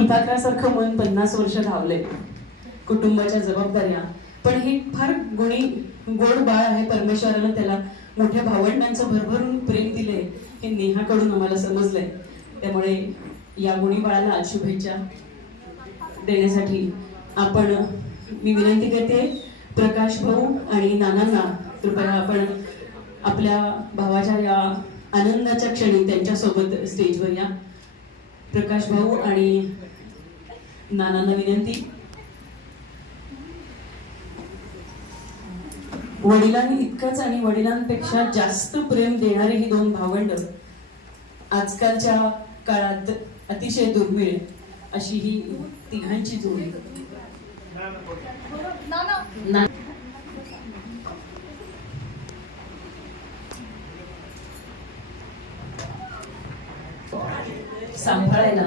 फुलपाखरासारखं मन 50 वर्ष धावलंय, कुटुंबाच्या जबाबदाऱ्या, पण हे फार गोड बाळ आहे. परमेश्वरानं त्याला मोठ्या भावंडांचं भरभरून प्रेम दिलंय हे नेहाकडून आम्हाला समजलंय. त्यामुळे या गुणी बाळाला शुभेच्छा देण्यासाठी मी विनंती करते प्रकाश भाऊ आणि नानांना, कृपया आपण आपल्या भावाच्या या आनंदाच्या क्षणी त्यांच्यासोबत स्टेजवर या. प्रकाश भाऊ आणि नानांना विनंती. वडिलांनी इतकंच आणि वडिलांपेक्षा जास्त प्रेम देणारी ही दोन भावंड आजकालच्या काळात अतिशय दुर्मिळ अशी ही तिघांची जोडी. सांभाळायला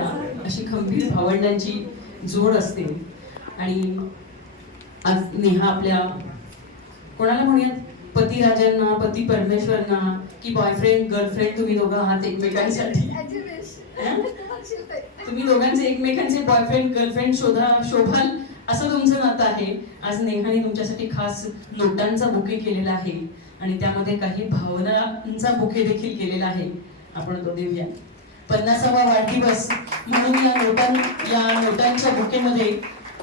अशी खंबीर भावंडांची जोड असते. आणि आज नेहा आपल्या कोणाला म्हणूयात, पती राजांना, पती परमेश्वरना, की बॉयफ्रेंड गर्लफ्रेंड तुम्ही दोघं आहात एकमेकांसाठी. तुम्ही दोघांचे एकमेकांचे बॉयफ्रेंड गर्लफ्रेंड शोभाल असं तुमचं नातं आहे. आज नेहाने तुमच्यासाठी खास नोटांचा बुके केलेला आहे आणि त्यामध्ये काही भावनांचा बुके देखील केलेला आहे. आपण तो देऊया. 50वा वाढदिवस म्हणून या नोटांच्या बुकेमध्ये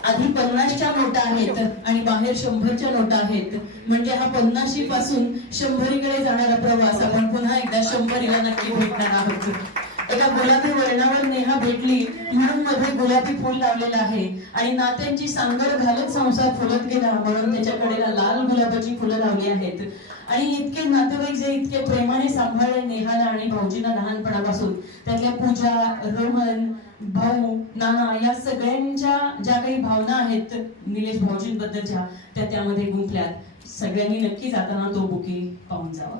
आधी 50च्या नोटा आहेत आणि बाहेर 100च्या नोटा आहेत. म्हणजे हा 50 पासून 100कडे जाणारा प्रवास आपण पुन्हा एकदा 100ला नक्की भेटणार आहोत. एका गुलाबी वर्णावर नेहा भेटली म्हणून मध्ये गुलाबी फूल लावलेलं आहे आणि नात्यांची सांगड घालत संसार फुलत गेला म्हणून त्याच्या कडेला लाल गुलाबाची फुलं लावली आहेत. आणि इतके नातेवाईक जे इतके प्रेमाने सांभाळले नेहाला आणि भाऊजींना लहानपणापासून, त्यातल्या पूजा, रमण, भाऊ, नाना या सगळ्यांच्या ज्या काही भावना आहेत निलेश भाऊजींबद्दलच्या त्यामध्ये गुंफल्यात. सगळ्यांनी नक्की जाताना तो बुके पाहून जावा.